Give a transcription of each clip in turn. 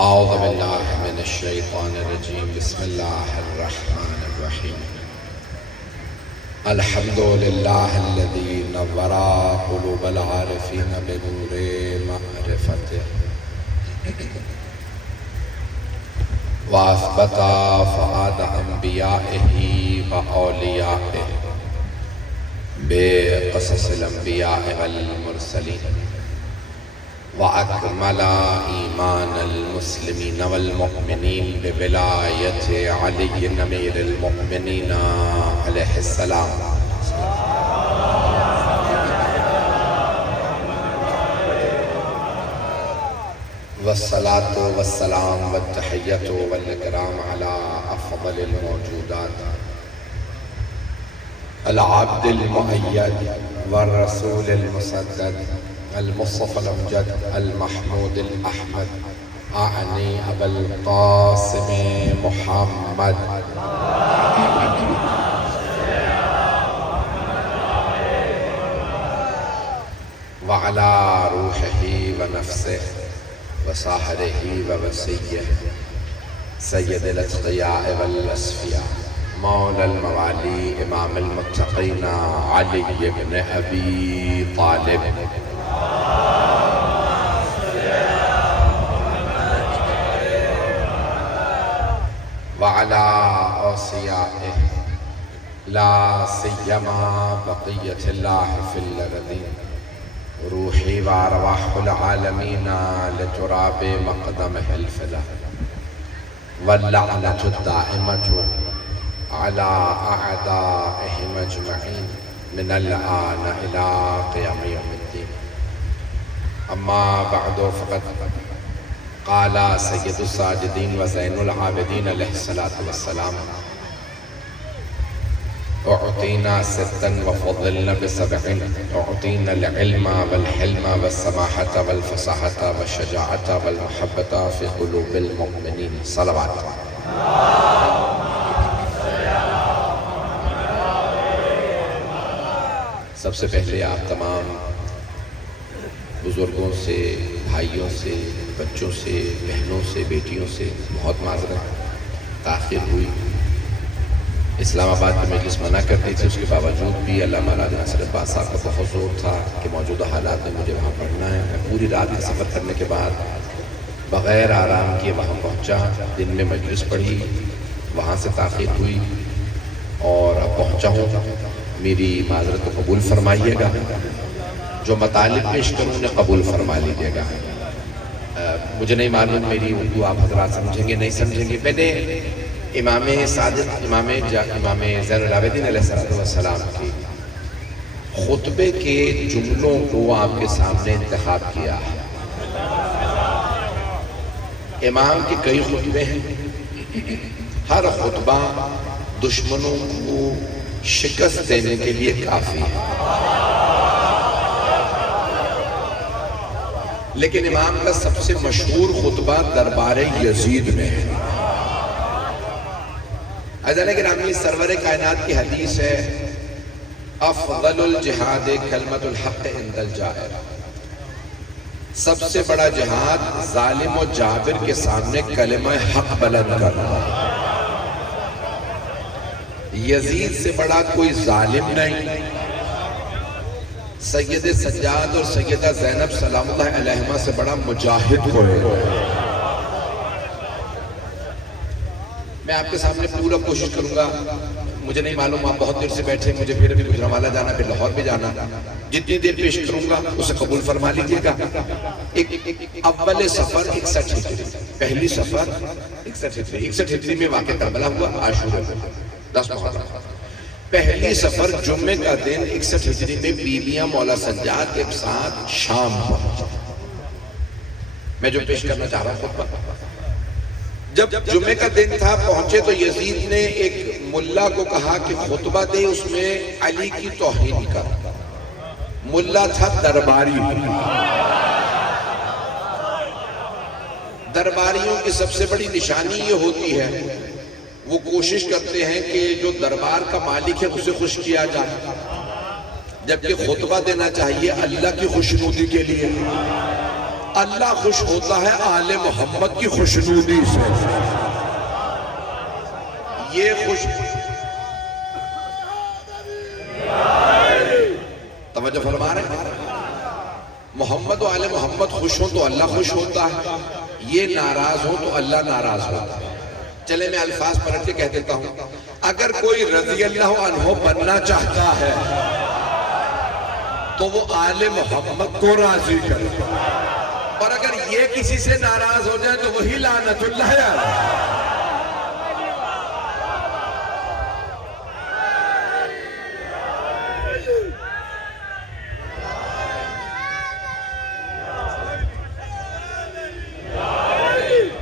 أعوذ بالله من الشيطان الرجيم بسم الله الرحمن الرحيم الحمد لله الذي نور قلوب العارفين بنور معرفته وأثبت فؤاد أنبيائه وأوليائه بقصص الأنبياء والمرسلين وأكمل إيمان المسلمين والمؤمنين بولاية علي أمير المؤمنين عليه السلام والصلاة والسلام والتحية والإكرام على أفضل الموجودات العبد المؤيد والرسول المسدد المصطفى الأمجد المحمود الأحمد أعني أبا القاسم محمد وعلى روحه ونفسه وصاحبه ووصيه سيد الأتقياء والأصفياء مولى الموالي إمام المتقين علي بن أبي طالب وعلى أوصيائه لا سيما بقية الله في الأرضين روحي وأرواح العالمين لتراب مقدمه الفدا واللعنة الدائمة على أعدائهم أجمعين من الآن إلى قيام يوم الدين أما بعد فقد قال سيد الساجدين وزين العابدين عليه الصلاة والسلام أعطينا ستا وفضلنا بسبع أعطينا العلم والحلم والسماحة والفصاحة والشجاعة والمحبة في قلوب المؤمنين صلوات سب سے پہلے آپ تمام بزرگوں سے بھائیوں سے بچوں سے بہنوں سے بیٹیوں سے بہت معذرت تاخیر ہوئی اسلام آباد میں مجلس منع کرتی تھی اس کے باوجود بھی علامہ راجہ ناصر عباس صاحب کا بہت زور تھا کہ موجودہ حالات میں مجھے وہاں پڑھنا ہے میں پوری رات کا سفر کرنے کے بعد بغیر آرام کیے وہاں پہنچا دن میں مجلس پڑھی وہاں سے تاخیر ہوئی اور اب پہنچا ہوں میری معذرت کو قبول فرمائیے گا جو مطالب پیش کروں انہیں قبول فرما لیجیے گا مجھے نہیں معلوم میری اردو آپ حضرات سمجھیں گے نہیں سمجھیں گے میں نے امام صادق امام زین العابدین علیہ السلام کی خطبے کے جملوں کو آپ کے سامنے انتخاب کیا ہے امام کے کئی خطبے ہیں ہر خطبہ دشمنوں کو شکست دینے کے لیے کافی ہے لیکن امام کا سب سے مشہور خطبہ دربار یزید میں ہے عزیزان گرامی سرور کائنات کی حدیث ہے افضل الجہاد کلمۃ الحق عند الجائر سب سے بڑا جہاد ظالم و جابر کے سامنے کلمہ حق بلند کرنا یزید سے بڑا کوئی ظالم نہیں سید سجاد اور سیدہ زینب سلام اللہ علیہما سے بڑا مجاہد کوئی میں آپ کے سامنے پورا کوشش کروں گا مجھے نہیں معلوم آپ بہت دیر سے بیٹھے مجھے پھر ابھی گجرانوالہ جانا پھر لاہور بھی جانا جتنی دیر پیش کروں گا اسے قبول فرما لیجیے گا اول سفر 61 ہجری پہلی سفر 61 ہجری میں واقع کربلا ہوا عاشورہ 10 محرم پہلی سفر جمعے کا دن 61 ہجری میں بیویاں مولا سجاد کے ساتھ شام پہنچا میں جو پیش کرنا چاہ رہا ہوں خطبہ جب جمعے کا دن تھا پہنچے تو یزید نے ایک ملا کو کہا کہ خطبہ دے اس میں علی کی توہین کر ملا تھا درباری درباریوں کی سب سے بڑی نشانی یہ ہوتی ہے وہ کوشش کرتے ہیں کہ جو دربار کا مالک ہے اسے خوش کیا جائے جبکہ خطبہ دینا چاہیے اللہ کی خوشنودی کے لیے اللہ خوش ہوتا ہے آل محمد کی خوشنودی سے. یہ خوش توجہ فرما رہے ہیں. محمد و آل محمد خوش ہوں تو اللہ خوش ہوتا ہے, یہ ناراض ہوں تو اللہ ناراض ہوتا ہے. چلے میں الفاظ پلٹ کے کہہ دیتا ہوں. اگر کوئی رضی اللہ عنہ بننا چاہتا ہے تو وہ آل محمد کو راضی کرے, اور اگر یہ کسی سے ناراض ہو جائے تو وہی لعنت اللہ ہے.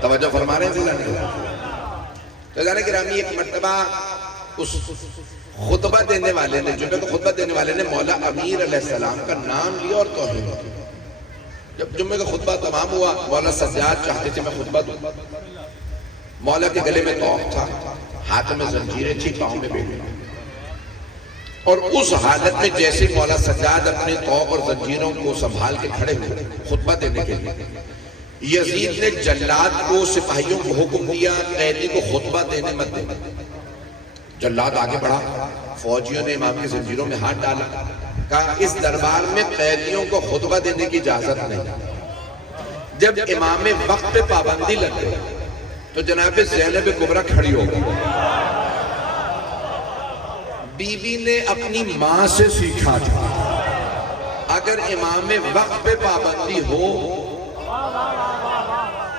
توجہ فرما رہے ہیں. تو جانے گرامی ایک مرتبہ اس خطبہ دینے والے نے, جمعہ کو خطبہ دینے والے نے مولا امیر علیہ السلام کا نام لیا اور توہین کی. جب جمعہ کا خطبہ تمام ہوا, مولا سجاد چاہتے تھے میں خطبہ دوں. مولا کے گلے میں توق تھا, ہاتھ میں زنجیریں تھی, پاؤں میں بیڑی. اور اس حالت میں جیسے مولا سجاد اپنے توق اور زنجیروں کو سنبھال کے کھڑے ہوئے خطبہ دینے کے لیے, یزید نے جلاد کو, سپاہیوں کو حکم دیا قیدی کو خطبہ دینے مت دینا. جلاد آگے بڑھا, فوجیوں نے امام کی زنجیروں میں ہاتھ ڈالا, کہا اس دربار میں قیدیوں کو خطبہ دینے کی اجازت نہیں. جب امام وقت پہ پابندی لگ گئی تو جناب زینب کبریٰ کھڑی ہو گئی. بی بی نے اپنی ماں سے سیکھا تھا اگر امام وقت پہ پابندی ہو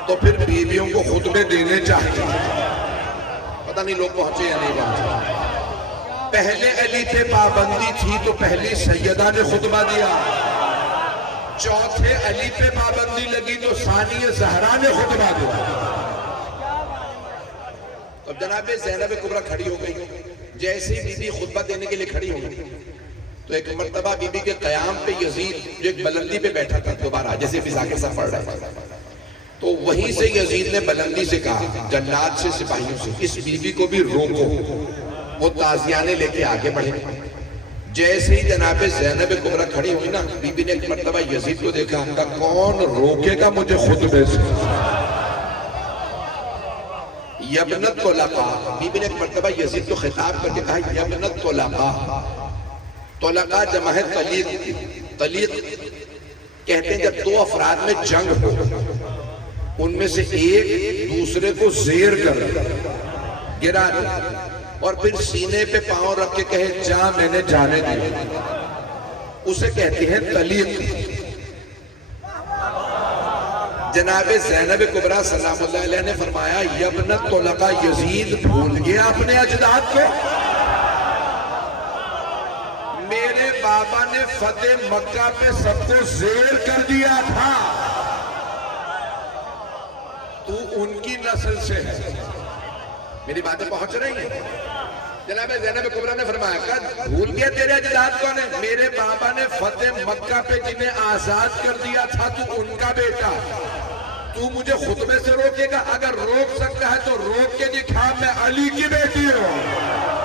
تو پھر بیویوں کو خطبے دینے چاہیے. پتہ نہیں لوگ پہنچے یا نہیں پہنچے. پہلے علی پہ پابندی تھی تو پہلی سیدہ نے خطبہ دیا, چوتھے علی پہ پابندی لگی تو ثانی زہرا نے خطبہ دیا. اب جناب زینب کبریٰ کھڑی ہو گئی. جیسے ہی بی بی خطبہ دینے کے لیے کھڑی ہو گئی تو ایک مرتبہ بی بی کے قیام پہ یزید جو ایک بلندی پہ بیٹھا تھا دوبارہ, جیسے بھی ذاکر صاحب پڑھ رہا تھا, تو وہیں سے یزید نے بلندی سے کہا جلاد سے, سپاہیوں سے, اس بی بی کو بھی روکو. وہ تازیانے لے کے آگے بڑھے. جیسے ہی جناب زینب کبریٰ کھڑی ہوئی نا, بی بی نے ایک مرتبہ یزید کو دیکھا, کہا کون روکے گا مجھے خطبے سے. یبنت طلقاء, بی بی نے ایک مرتبہ یزید کو خطاب کر کے کہا یبنت طلقاء. طلقاء جمع ہے طلیق. طلیق کہتے ہیں جب دو افراد میں جنگ ہو, ان میں سے ایک دوسرے کو زیر کر گرا دے اور پھر سینے پہ پاؤں رکھ کے کہے جا میں نے جانے دیا, اسے کہتے ہیں طلیق. جناب زینب کبریٰ سلام اللہ علیہ نے فرمایا یبنت طلقاء, یزید بھول گیا اپنے اجداد کو. میرے بابا نے فتح مکہ پہ سب کو زیر کر دیا تھا, تو ان کی نسل سے ہے. میری باتیں پہنچ رہی ہیں. جناب زینب کبریٰ نے فرمایا کہ بھول گیا تیرے اجداد کون ہے؟ میرے بابا نے فتح مکہ پہ جنہیں آزاد کر دیا تھا, تو ان کا بیٹا. تو مجھے خطبے سے روکے گا؟ اگر روک سکتا ہے تو روک کے دکھا, میں علی کی بیٹی ہوں.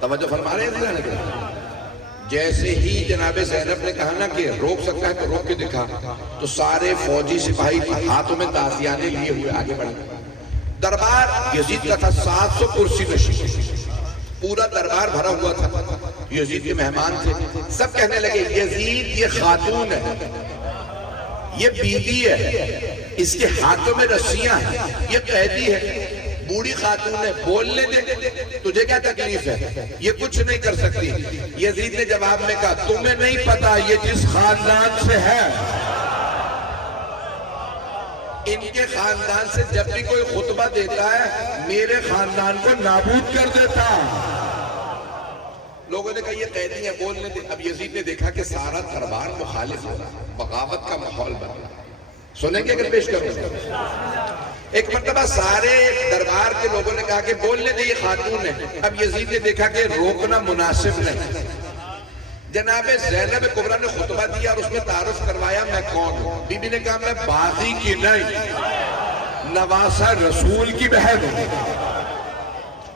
توجہ فرما رہے ہیں. جیسے ہی جناب زینب نے کہا نا کہ روک سکتا ہے تو روک کے دکھا, تو سارے فوجی سپاہی ہاتھوں میں تازیانے لیے ہوئے آگے بڑھے. دربار یزید کا تھا 700 کرسی نشین, پورا دربار بھرا ہوا تھا. یزید کے مہمان تھے, سب کہنے لگے یزید یہ خاتون ہے, یہ بیوی ہے, اس کے ہاتھوں میں رسیاں ہیں, یہ قیدی ہے, بوڑھی خاتون ہے, بولنے دے, تجھے کیا تکلیف ہے, یہ کچھ نہیں کر سکتی. یزید نے جواب میں کہا تمہیں نہیں پتا یہ جس خاندان سے ہے, ان کے خاندان سے جب بھی کوئی خطبہ دیتا ہے میرے خاندان کو نابود کر دیتا. لوگوں نے کہا یہ قیدی ہے, بولنے دے. اب یزید نے دیکھا کہ سارا دربار مخالف ہو رہا, بغاوت کا ماحول بن رہا. سنیں گے اگر پیش کروں. ایک مرتبہ سارے دربار کے لوگوں نے کہا کہ بولنے دے, یہ خاتون ہے. اب یزید نے دیکھا کہ روکنا مناسب نہیں. جناب زینب کبریٰ نے خطبہ دیا اور اس میں تعارف کروایا میں کون ہوں. بی بی نے کہا میں باغی کی نہیں نواسہ رسول کی بہن ہوں.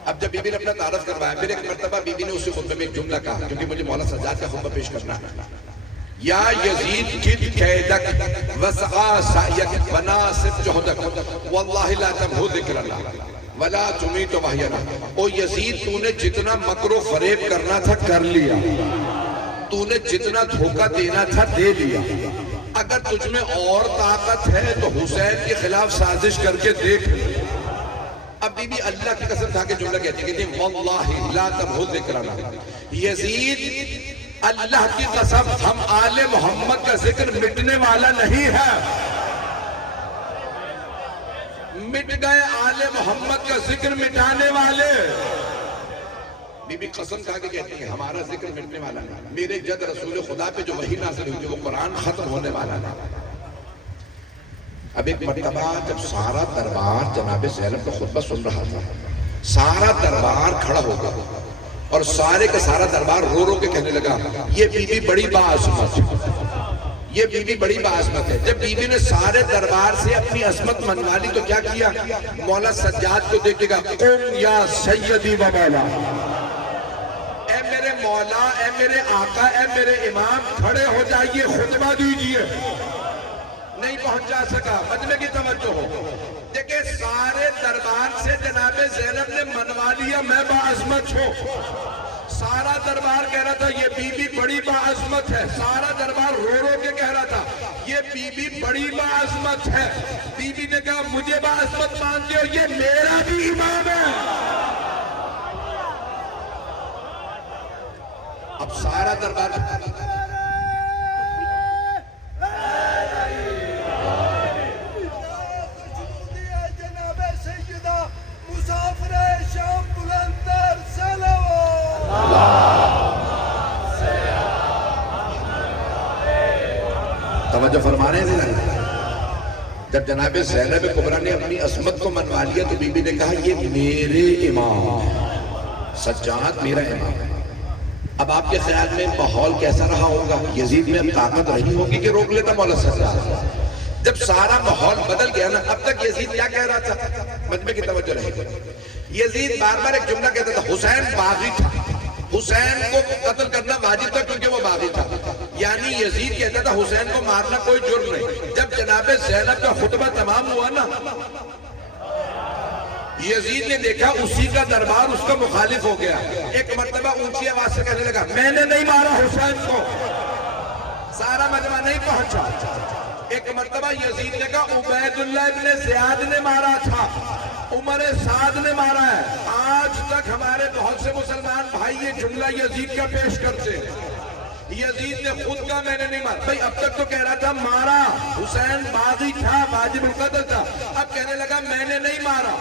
اب جب بی بی نے اپنا تعارف کروایا پھر ایک مرتبہ بی بی نے اسی خطبے میں ایک جملہ کہا کیونکہ مجھے مولا سجاد کا خطبہ پیش کرنا ہے. یا یزید کد قیدک وسعا سعیک وناسب جہدک واللہ لا تمہو ذکر اللہ ولا تمیت وحینا. او یزید تو نے جتنا مکر و فریب کرنا تھا کر لیا, تو نے جتنا دھوکہ دینا تھا دے لیا. اگر تجھ میں اور طاقت ہے تو حسین کے خلاف سازش کر کے دیکھ. اب بی بی اللہ کی قسم کھا کے جملہ کہتی کہ واللہ لا تمہو ذکر اللہ. یزید اللہ کی قسم ہم آل محمد کا ذکر مٹنے والا نہیں ہے. مٹ گئے آل محمد کا ذکر مٹانے والے. بی بی قسم کھا کے کہتی ہیں ہمارا ذکر مٹنے والا نہیں. میرے جد رسول خدا پہ جو وحی نازل ہوئی تھی وہ قرآن ختم ہونے والا نہیں. اب ایک مرتبہ جب سارا دربار جناب زینب کا خطبہ سن رہا تھا, سارا دربار کھڑا ہو گیا اور سارے کا سارا دربار رو رو کے کہنے لگا یہ بی بی بڑی باعظمت ہے, یہ بی بی بڑی باعظمت ہے. جب بی بی نے سارے دربار سے اپنی عظمت منوا لی تو کیا کیا, مولا سجاد کو دیکھے گا قم یا سیدی و مولا, اے میرے مولا, اے میرے آقا, اے میرے امام, کھڑے ہو جائیے, خطبہ دیجئے. نہیں پہنچ جا سکا. مجمع کی توجہ ہو, دیکھیں سارے دربار سے جناب زینب نے منوا لیا میں باعظمت ہوں. سارا دربار کہہ رہا تھا یہ بی بی بڑی باعظمت ہے. سارا دربار رو رو کے کہہ رہا تھا یہ بی بی بڑی باعظمت ہے. بی بی نے کہا مجھے باعظمت مانتے ہو, یہ میرا بھی امام ہے. اب سارا دربار توجہ فرما رہے ہیں. جب جناب زینب کبریٰ نے اپنی عظمت کو منوا لیا تو بی بی نے کہا یہ میرے امام, سجاد میرا امام ہے. اب آپ کے خیال میں ماحول کیسا رہا ہوگا؟ یزید میں اب طاقت رہی ہوگی کہ روک لیتا مولا سجاد. جب سارا ماحول بدل گیا نا, اب تک یزید کیا کہہ رہا تھا, مجمع کی توجہ رہے گی. یزید بار بار ایک جملہ کہتا تھا حسین باغی تھا, حسین کو قتل کرنا واجب تھا کیونکہ وہ باغی تھا. یعنی یزید کہتا تھا حسین کو مارنا کوئی جرم نہیں. جب جناب زینب کا خطبہ تمام ہوا نا, یزید نے دیکھا اسی کا دربار اس کا مخالف ہو گیا. ایک مرتبہ اونچی آواز سے کہنے لگا میں نے نہیں مارا حسین کو. سارا مجمع نہیں پہنچا. ایک مرتبہ یزید نے کہا عبید اللہ ابن زیاد نے مارا تھا, عمر سعد نے مارا ہے. آج تک ہمارے بہت سے مسلمان بھائی یہ جملہ یزید کا پیش کرتے ہیں. یزید نے خود کہا میں نے نہیں مارا. بھئی اب تک تو کہہ رہا تھا مارا, حسین باغی تھا, واجب القتل تھا. اب کہنے لگا میں نے نہیں مارا.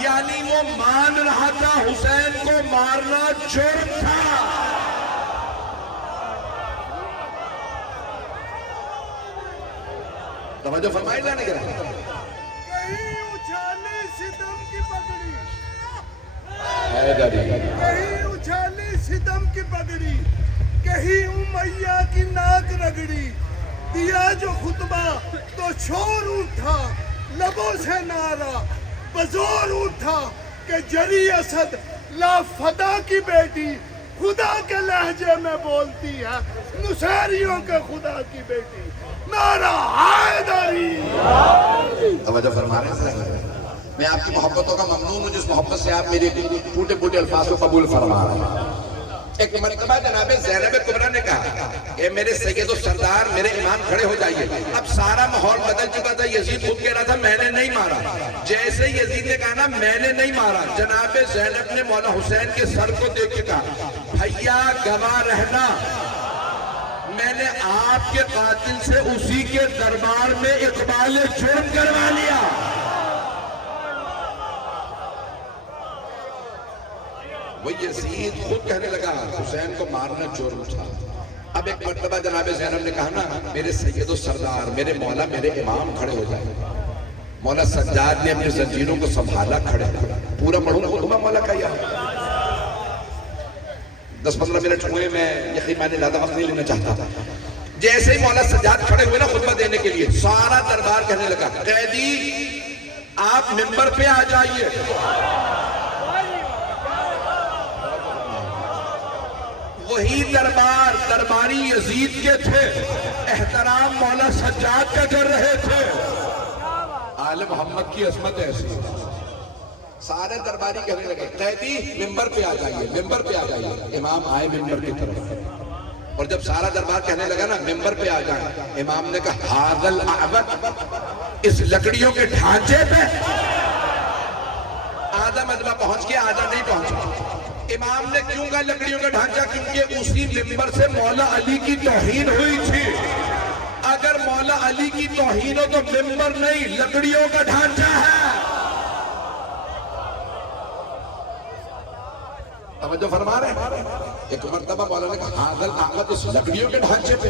یعنی وہ مان رہا تھا حسین کو مارنا جرم تھا. توجہ فرمائی جانے کے رہا. کہیں اچھالی ستم کی پگڑی, کہیں اچھالی ستم کی پگڑی, کہیں امیہ کی ناک رگڑی. دیا جو خطبہ تو شور اٹھا, لبوں سے نعرہ بزور اٹھا کہ جری اسد لا فتح کی بیٹی خدا کے لہجے میں بولتی ہے, نصیریوں کے خدا کی بیٹی نعرہ حیدری. توجہ فرما رہے ہیں. میں آپ کی محبتوں کا ممنون ہوں جس محبت سے آپ میرے ٹوٹے پھوٹے الفاظ کو قبول فرما رہے ہیں. ایک مرتبہ جناب زینب کبریٰ نے کہا کہ میرے سید و سردار, میرے امام کھڑے ہو جائیے. اب سارا ماحول بدل چکا تھا. یزید خود کہہ رہا تھا میں نے نہیں مارا. جیسے یزید نے کہا نا میں نے نہیں مارا, جناب زینب نے مولا حسین کے سر کو دیکھ کے کہا بھیا گواہ رہنا, میں نے آپ کے قاتل سے اسی کے دربار میں اقبال جرم کروا لیا. وہ یزید خود کہنے لگا حسین کو مارنا جرم تھا. اب ایک مرتبہ جناب زینب نے کہا نا میرے سید و سردار, میرے مولا, میرے امام کھڑے ہو جائیں. مولا سجاد نے اپنی زنجیروں کو سنبھالا, کھڑے پورا پڑھوں خطبہ مولا کا. 10-15 منٹ ہوئے، میں یقین مانے زیادہ وقت نہیں لینا چاہتا. جیسے ہی مولانا سجاد کھڑے ہوئے نا خطبہ دینے کے لیے، سارا دربار کہنے لگا قیدی آپ منبر پہ آ جائیے. وہی درباری یزید کے تھے، احترام مولا سجاد کا کر رہے تھے. آل محمد کی عظمت ایسی. سارے درباری کہنے لگے قیدی ممبر پہ آ جائیے، ممبر پہ آ جائیے. امام آئے ممبر کی طرف، اور جب سارا دربار کہنے لگا نا ممبر پہ آ جائیں، امام نے کہا حاضل اعبد، اس لکڑیوں کے ڈھانچے پہ. آدھا مدبہ پہنچ کے آدھا نہیں پہنچا. امام نے کیوں کہا لکڑیوں کا ڈھانچہ؟ کیونکہ اسی ممبر سے مولا علی کی توہین ہوئی تھی. اگر مولا علی کی توہین ہو تو ممبر نہیں، لکڑیوں کا ڈھانچہ ہے. توجہ فرما رہے ہیں؟ ایک مرتبہ مولانا نے کہا حاضل احمد، اس لکڑیوں کے ڈھانچے پہ.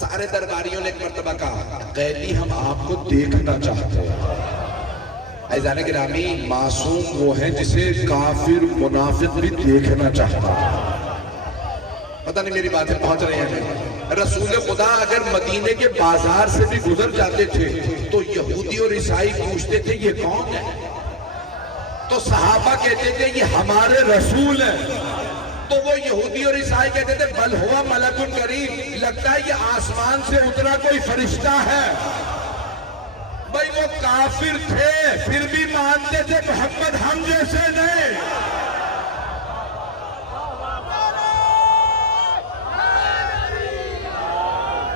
سارے درباریوں نے ایک مرتبہ کہا قیدی ہم آپ کو دیکھنا چاہتے ہیں. عزیزان گرامی، معصوم وہ ہیں جسے کافر منافق بھی دیکھنا چاہتا ہے. پتہ نہیں میری باتیں پہنچ رہی ہیں؟ رسول خدا اگر مدینے کے بازار سے بھی گزر جاتے تھے تو یہودی اور عیسائی پوچھتے تھے یہ کون ہے؟ تو صحابہ کہتے تھے یہ ہمارے رسول ہیں. تو وہ یہودی اور عیسائی کہتے تھے بل ہوا ملک کریم، لگتا ہے یہ آسمان سے اترا کوئی فرشتہ ہے. بھائی وہ کافر تھے پھر بھی مانتے تھے محمد ہم جیسے نہیں.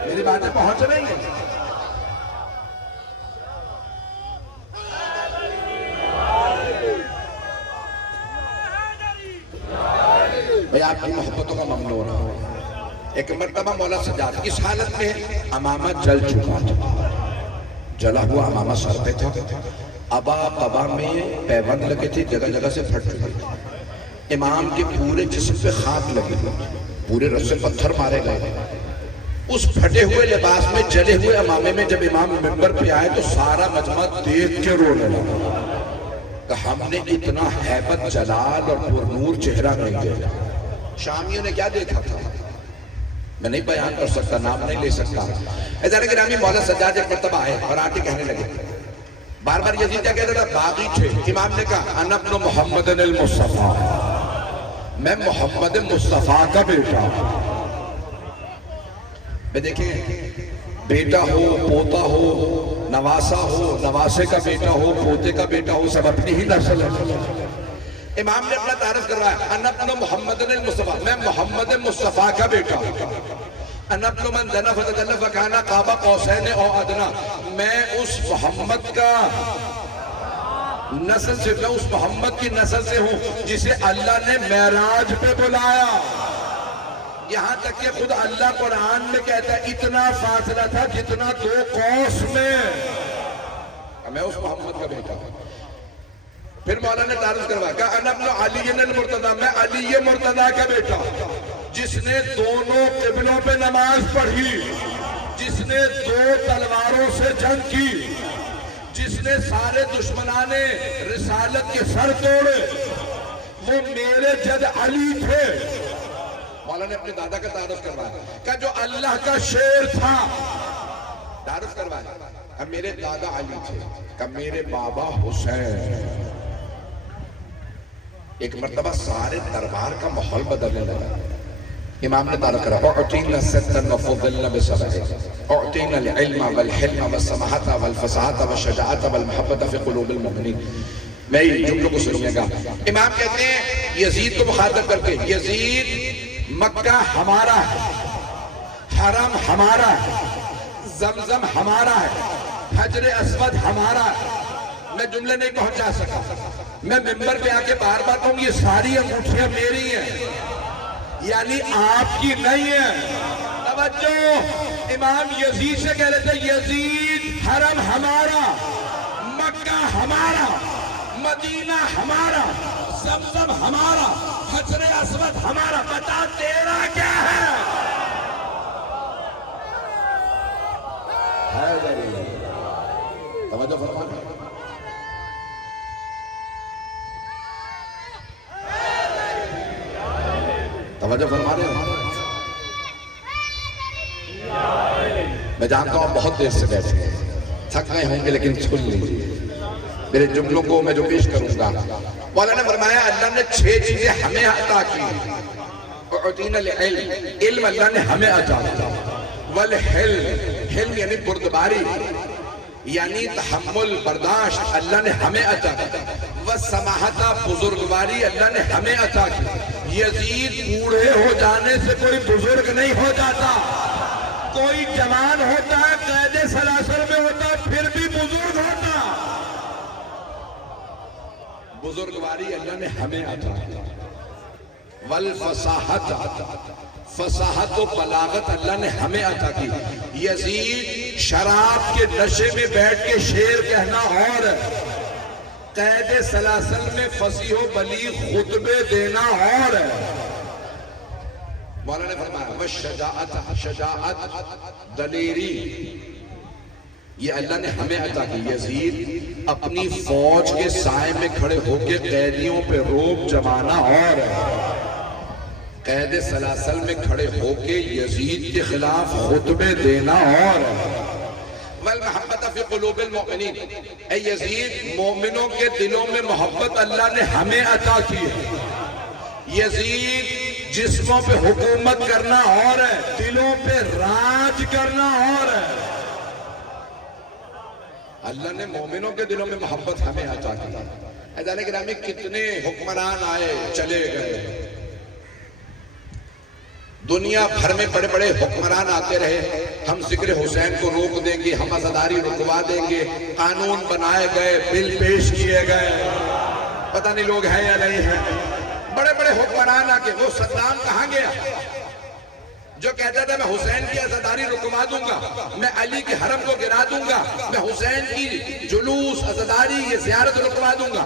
میری باتیں پہنچ رہی ہیں؟ بھائی آپ کی محبتوں کا ممنون ہو. ایک مرتبہ مولا سجاد اس حالت میں امامہ جل چکا تھا، جلا ہوا امامہ سر پہ تھا. ابا قبا میں پیوند لگے تھے، جگہ جگہ سے پھٹ چکے تھے. امام کے پورے جسم پہ خاک لگی ہوئی، پورے رس پتھر مارے گئے. اس پھٹے ہوئے لباس میں جلے ہوئے امامے میں جب امام منبر پہ آئے تو سارا مجمع دیکھ کے رونے لگا کہ ہم نے اتنا ہیبت جلال اور پر نور چہرہ نہیں دیکھا. شامیوں نے کیا دیکھا تھا میں نہیں بیان کر سکتا، نام نہیں لے سکتا. عزیزان گرامی، مولا سجاد ایک مرتبہ آئے اور آتے کہنے لگے، بار بار یزید کیا کہتا تھا باغی تھے. امام نے کہا انا ابن محمد المصطفیٰ، میں محمد مصطفیٰ کا بیٹا ہوں. میں دیکھیں بیٹا ہو، پوتا ہو، نواسا ہو، نواسے کا بیٹا ہو، پوتے کا بیٹا ہو، سب اپنی ہی نسل ہے. امام نے اپنا تعارف کروایا انا ابن محمد المصطفیٰ، میں محمد مصطفیٰ کا بیٹا ہوں. انا ابن من دنا فتدلى فكان قاب قوسين او ادنى، میں اس محمد کا نسل سے، میں اس محمد کی نسل سے ہوں جسے اللہ نے معراج پہ بلایا. یہاں تک کہ خود اللہ قرآن میں کہتا ہے اتنا فاصلہ تھا جتنا 2 قوس میں. میں اس محمد کا بیٹا ہوں. پھر مولانا نے تعارف کروایا کہ انا ابن علی المرتضی، میں علی مرتضی کا بیٹا ہوں جس نے دونوں قبلوں پہ نماز پڑھی، جس نے 2 تلواروں سے جنگ کی، جس نے سارے دشمنان رسالت کے سر توڑے، وہ میرے جد علی تھے. مولانا نے اپنے دادا کا تعارف کروایا کہ جو اللہ کا شیر تھا، تعارف کروایا کہ میرے دادا علی تھے، کہ میرے بابا حسین. ایک مرتبہ سارے دربار کا ماحول بدلنے لگا. امام نے تعارف کرا اعطینا ستا وفضلنا بسبع، اعطینا العلم والحلم والسماحة والفصاحة والشجاعة والمحبة في قلوب المؤمنین. میں جملوں کو سنیے گا. امام کہتے ہیں یزید کو مخاطب کر کے، یزید مکہ ہمارا ہے، حرم ہمارا ہے، زمزم ہمارا ہے، حجر اسود ہمارا ہے. میں جملے نہیں پہنچا سکا. میں ممبر پہ آ کے بار بار کہوں یہ ساری انگوٹھیاں میری ہیں، یعنی آپ کی نہیں ہے. توجہ، امام یزید سے کہہ رہے تھے یزید حرم ہمارا، مکہ ہمارا، مدینہ ہمارا، زمزم ہمارا، حجر اسود ہمارا. بتا تیرا کیا ہے؟ توجہ فرمانا. توجہ فرما رہے ہیں؟ میں جانتا ہوں بہت دیر سے بیٹھے ہیں، تھک گئے ہوں گے، لیکن سن لیجیے میرے جملوں کو میں جو پیش کروں گا۔ مولا نے فرمایا اللہ نے 6 چیزیں ہمیں عطا کی۔ اعطینا العلم، علم اللہ نے ہمیں عطا کیا۔ والحلم، حلم یعنی بردباری، یعنی تحمل، برداشت اللہ نے ہمیں عطا کی۔ والسماحت، بزرگواری اللہ نے ہمیں عطا کی۔ یزید بوڑھے ہو جانے سے کوئی بزرگ نہیں ہو جاتا، کوئی جوان ہوتا ہے قید سلاسل میں ہوتا ہے پھر بھی بزرگ ہوتا۔ بزرگواری اللہ نے ہمیں عطا کی۔ والفصاحت، فصاحت و بلاغت اللہ نے ہمیں عطا کی۔ یزید شراب کے نشے میں بیٹھ کے شعر کہنا اور قید سلاسل میں فصیح و بلیغ خطبے دینا اور مولا نے فرمایا والشجاعت، شجاعت دلیری یہ اللہ نے ہمیں عطا کی۔ یزید اپنی فوج کے سائے میں کھڑے ہو کے قیدیوں پہ روب جمانا اور قید سلاسل میں کھڑے ہو کے یزید کے خلاف خطبے دینا اور والمحبت فی قلوب المؤمنین، اے یزید مومنوں کے دلوں میں محبت اللہ نے ہمیں عطا کی ہے۔ یزید جسموں پہ حکومت کرنا اور ہے، دلوں پہ راج کرنا اور ہے۔ اللہ نے مومنوں کے دلوں میں محبت ہمیں عطا کی۔ عزیزان گرامی کتنے حکمران آئے چلے گئے، دنیا بھر میں بڑے بڑے حکمران آتے رہے، ہم ذکر حسین کو روک دیں گے، ہم عزاداری رکوا دیں گے، قانون بنائے گئے، بل پیش کیے گئے، پتہ نہیں لوگ ہیں یا نہیں ہیں، بڑے بڑے حکمران آ کے۔ وہ صدام کہاں گیا جو کہتا تھا میں حسین کی عزاداری رکوا دوں گا، میں علی کے حرم کو گرا دوں گا، میں حسین کی جلوس عزاداری یہ زیارت رکوا دوں گا؟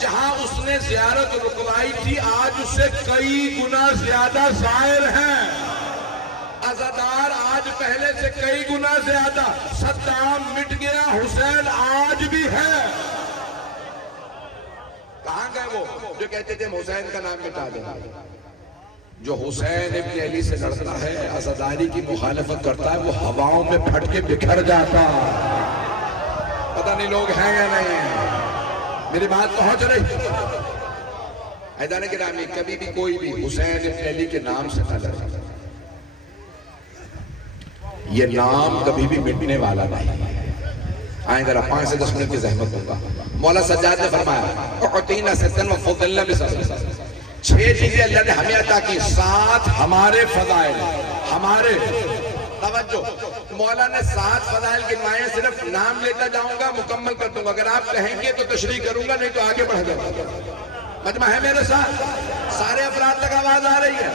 جہاں اس نے زیارت رکوائی تھی آج اس سے کئی گنا زیادہ زائر ہیں، عزادار آج پہلے سے کئی گنا زیادہ۔ صدام مٹ گیا، حسین آج بھی ہے۔ کہاں گئے وہ جو کہتے تھے حسین کا نام مٹا دیں؟ جو حسین ابن علی سے لڑتا ہے، عزاداری کی مخالفت کرتا ہے، وہ ہواؤں میں پھٹ کے بکھر جاتا۔ پتہ نہیں لوگ ہیں یا نہیں، میری بات پہنچ رہی؟ عزیزان گرامی کبھی بھی کوئی بھی حسین ابن علی کے نام سے نہ لڑے، یہ نام کبھی بھی مٹنے والا نہیں۔ آئیں ذرا 5 سے 10 منٹ کی زحمت ہوگا۔ مولا سجاد نے فرمایا اعطینا ستن وفضلنا بسبب، 6 چیزیں اللہ نے ہمیں عطا کی، 7 ہمارے فضائل، ہمارے توجہ۔ مولا نے 7 فضائل گنوائے، صرف نام لیتا جاؤں گا مکمل کر دوں گا، اگر آپ کہیں گے تو تشریح کروں گا، نہیں تو آگے بڑھ جاؤں گا۔ مجمع ہے میرے ساتھ؟ سارے افراد تک آواز آ رہی ہے؟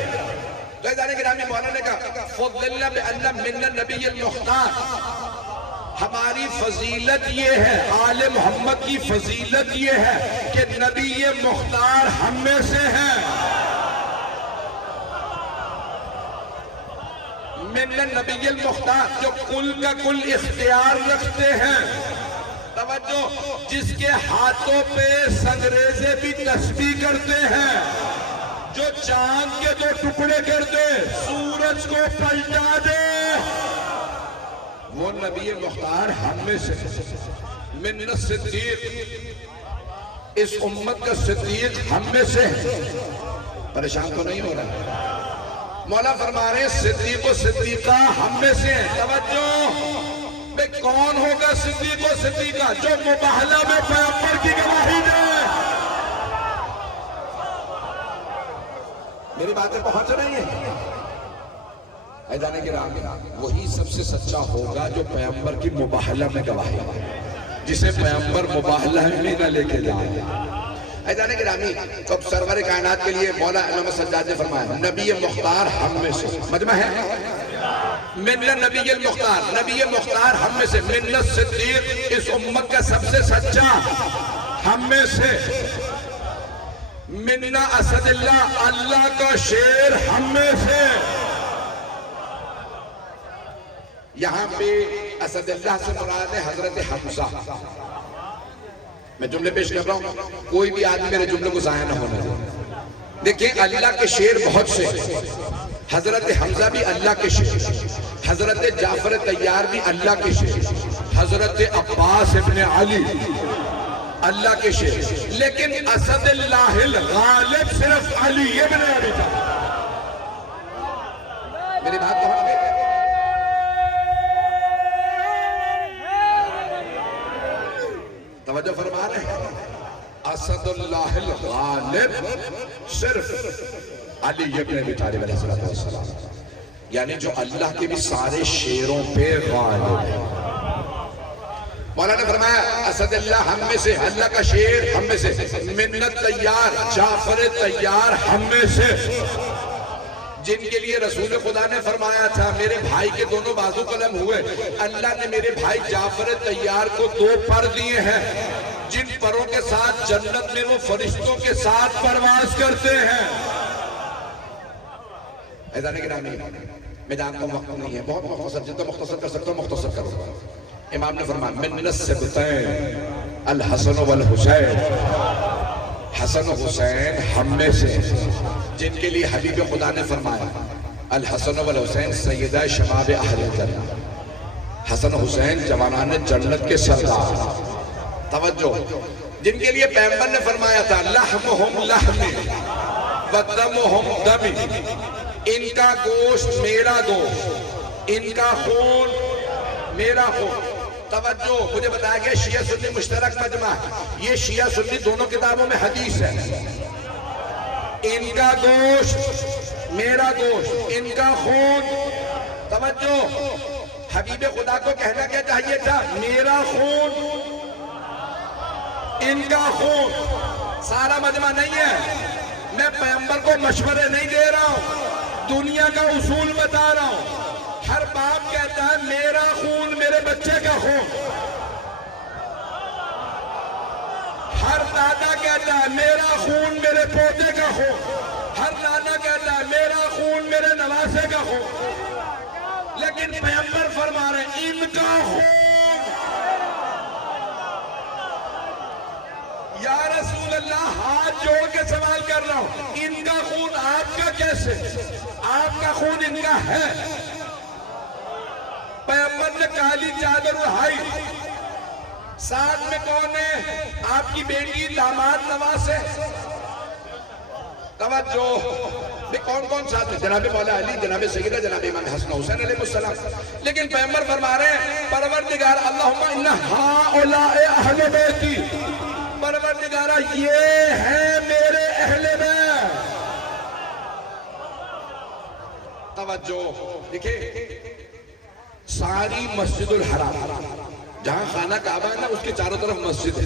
تو عزیزان گرامی مولا نے کہا فضلنا بأن من النبی المختار، ہماری فضیلت یہ ہے، آل محمد کی فضیلت یہ ہے کہ نبی مختار ہم میں سے ہیں۔ من النبی المختار، جو کل کا کل اختیار رکھتے ہیں، توجہ، جس کے ہاتھوں پہ سنگریزے بھی تسبیح کرتے ہیں، جو چاند کے 2 ٹکڑے کر دے، سورج کو پلٹا دے، وہ نبی مختار ہم میں سے۔ من الصدیق، اس امت کا صدیق ہم میں سے۔ پریشان تو نہیں ہو رہا؟ مولا فرما رہے ہیں صدیق و صدیقہ ہم میں سے ہیں۔ توجہ، بے کون ہوگا صدیق و صدیقہ؟ جو مباہلہ میں پیغمبر کی گواہی دے۔ میری باتیں پہنچ رہی ہیں؟ عزیزان گرامی وہی سب سے سچا ہوگا جو پیغمبر کی مباہلہ میں گواہی دے، جسے پیغمبر مباہلہ میں نہ لے کے جائے۔ عزیزان گرامی تو اب سرور کائنات کے لیے مولا امام سجاد نے فرمایا نبی مختار ہم میں سے۔ مجمع ہے؟ من النبی المختار، نبی مختار ہم میں سے۔ من الصدیق، اس امت کا سب سے سچا ہم میں سے۔ من اسد اللہ، اللہ کا شیر ہم میں سے۔ یہاں پہ اسد اللہ سے مراد ہے حضرت حمزہ۔ میں جملے پیش کر رہا ہوں، کوئی بھی آدمی میرے جملے کو ضائع نہ ہونے دے۔ دیکھیں اللہ کے شعر بہت سے، حضرت حمزہ بھی اللہ کے شعر، حضرت جعفر طیار بھی اللہ کے شعر، حضرت عباس ابن علی اللہ کے شعر، لیکن اسد اللہ الغالب صرف علی ابن ابی طالب۔ میری بات کو ہم توجہ فرما رہے ہیں، اسد اللہ الغالب صرف علی ابن ابی طالب علیہ السلام، یعنی جو اللہ کے بھی سارے شعروں پہ غالب ہے۔ مولانا نے فرمایا اسد اللہ ہم میں سے، اللہ کا شعر ہم میں سے، منت طیار جعفر طیار ہم میں سے، جن کے لیے رسول خدا نے فرمایا تھا میرے بھائی کے دونوں بازو قلم ہوئے، اللہ نے میرے بھائی جعفر طیار کو 2 پر دیے ہیں، جن پروں کے ساتھ جنت میں وہ فرشتوں کے ساتھ پرواز کرتے ہیں۔ ایدانے گرامی، میں جانتا ہوں وقت نہیں ہے، بہت مختصر، جتنا مختصر کر سکتا ہوں مختصر کروں۔ امام نے فرمایا من السبتین الحسن والحسین، حسن و حسین ہم میں سے، جن کے لیے حبیب خدا نے فرمایا الحسن والحسین سیدہ شباب اہل جنت، حسن و حسین جوانان جنت کے سردار۔ توجہ، جن کے لیے پیغمبر نے فرمایا تھا لحمہم لحمی ودمہم دمی، ان کا گوشت میرا گوشت، ان کا خون میرا خون۔ توجہ، مجھے بتایا گیا شیعہ سنی مشترک مجمع، یہ شیعہ سنی دونوں کتابوں میں حدیث ہے، ان کا گوشت میرا گوشت، ان کا خون۔ توجہ، حبیب خدا کو کہنا کیا چاہیے تھا؟ میرا خون ان کا خون۔ سارا مجمع نہیں ہے، میں پیغمبر کو مشورے نہیں دے رہا ہوں، دنیا کا اصول بتا رہا ہوں۔ ہر باپ کہتا ہے میرا خون میرے بچے کا خون، ہر دادا کہتا ہے میرا خون میرے پوتے کا خون، ہر نانا کہتا ہے میرا خون میرے نواسے کا خون، لیکن پیغمبر فرما رہے ہیں ان کا خون۔ یا رسول اللہ، ہاتھ جوڑ کے سوال کر رہا ہوں، ان کا خون آپ کا کیسے؟ آپ کا خون ان کا ہے۔ پیغمبر نے کالی چادر اڑائی، ساتھ میں کون ہے؟ آپ کی بیٹی، داماد، نواسے۔ توجہ، کون کون ساتھ میں؟ جناب مولا علی، جناب سیدہ، جناب امام حسن حسین علیہ السلام۔ لیکن پیغمبر فرما رہے ہیں پروردگار اللہم ان ہؤلاء اہل بیتی، پروردگارہ یہ ہے میرے اہل بیت۔ توجہ، دیکھیں ساری مسجد الحرام، جہاں خانہ کعبہ ہے نا اس کے چاروں طرف مسجد ہے،